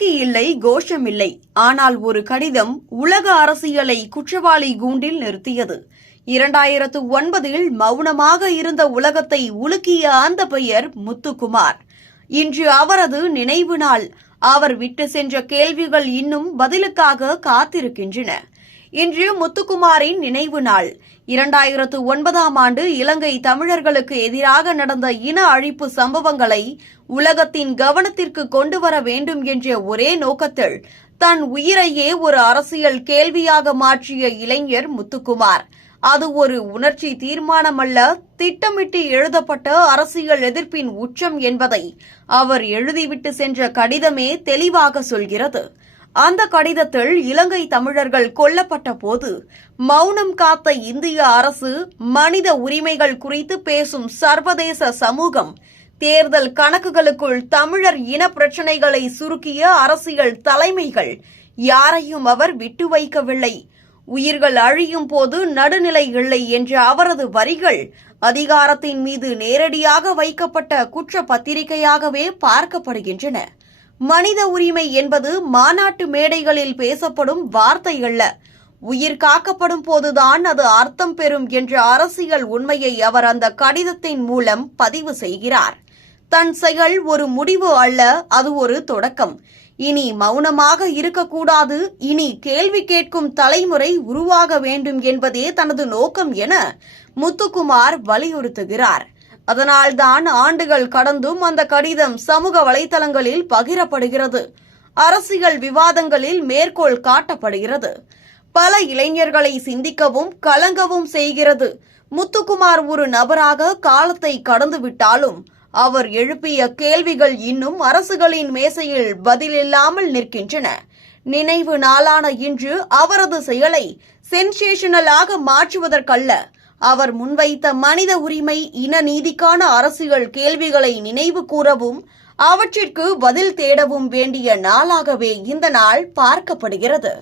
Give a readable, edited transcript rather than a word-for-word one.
துப்பாக்கி இல்லை, கோஷம் இல்லை. ஆனால் ஒரு கடிதம் உலக அரசியலை குற்றவாளி கூண்டில் நிறுத்தியது. 2009 மௌனமாக இருந்த உலகத்தை உலுக்கிய அந்த பெயர் முத்துக்குமார். இன்று அவரது நினைவு நாள். அவர் விட்டு சென்ற கேள்விகள் இன்னும் பதிலுக்காக காத்திருக்கின்றன. இன்று முத்துக்குமாரின் நினைவு நாள். 2009ஆம் ஆண்டு இலங்கை தமிழர்களுக்கு எதிராக நடந்த இன அழிப்பு சம்பவங்களை உலகத்தின் கவனத்திற்கு கொண்டுவர வேண்டும் என்ற ஒரே நோக்கத்தில் தன் உயிரையே ஒரு அரசியல் கேள்வியாக மாற்றிய இளைஞர் முத்துக்குமார். அது ஒரு உணர்ச்சி தீர்மானமல்ல, திட்டமிட்டு எழுதப்பட்ட அரசியல் எதிர்ப்பின் உச்சம் என்பதை அவர் எழுதிவிட்டு சென்ற கடிதமே தெளிவாக சொல்கிறது. அந்த கடிதத்தில் இலங்கை தமிழர்கள் கொல்லப்பட்ட போது மௌனம் காத்த இந்திய அரசு, மனித உரிமைகள் குறித்து பேசும் சர்வதேச சமூகம், தேர்தல் கணக்குகளுக்குள் தமிழர் இன பிரச்சினைகளை சுருக்கிய அரசியல் தலைமைகள், யாரையும் அவர் விட்டு வைக்கவில்லை. உயிர்கள் அழியும் போது நடுநிலை இல்லை என்ற அவரது வரிகள் அதிகாரத்தின் மீது நேரடியாக வைக்கப்பட்ட குற்ற பத்திரிகையாகவே பார்க்கப்படுகின்றன. மனித உரிமை என்பது மாநாட்டு மேடைகளில் பேசப்படும் வார்த்தை அல்ல, உயிர் காக்கப்படும் போதுதான் அது அர்த்தம் பெறும் என்ற அரசியல் உண்மையை அவர் அந்த கடிதத்தின் மூலம் பதிவு செய்கிறார். தன் செயல் ஒரு முடிவு அல்ல, அது ஒரு தொடக்கம். இனி மௌனமாக இருக்கக்கூடாது, இனி கேள்வி கேட்கும் தலைமுறை உருவாக வேண்டும் என்பதே தனது நோக்கம் என முத்துக்குமார் வலியுறுத்துகிறார். அதனால்தான் ஆண்டுகள் கடந்தும் அந்த கடிதம் சமூக வலைதளங்களில் பகிரப்படுகிறது, அரசியல் விவாதங்களில் மேற்கோள் காட்டப்படுகிறது, பல இளைஞர்களை சிந்திக்கவும் கலங்கவும் செய்கிறது. முத்துக்குமார் ஒரு நபராக காலத்தை கடந்துவிட்டாலும் அவர் எழுப்பிய கேள்விகள் இன்னும் அரசுகளின் மேசையில் பதிலில்லாமல் நிற்கின்றன. நினைவு நாளான இன்று அவரது செயலை சென்சேஷனலாக மாற்றுவதற்கல்ல, அவர் முன்வைத்த மனித உரிமை, இன நீதிக்கான அரசியல் கேள்விகளை நினைவு கூறவும் அவற்றிற்கு பதில் தேடவும் வேண்டிய நாளாகவே இந்த நாள் பார்க்கப்படுகிறது.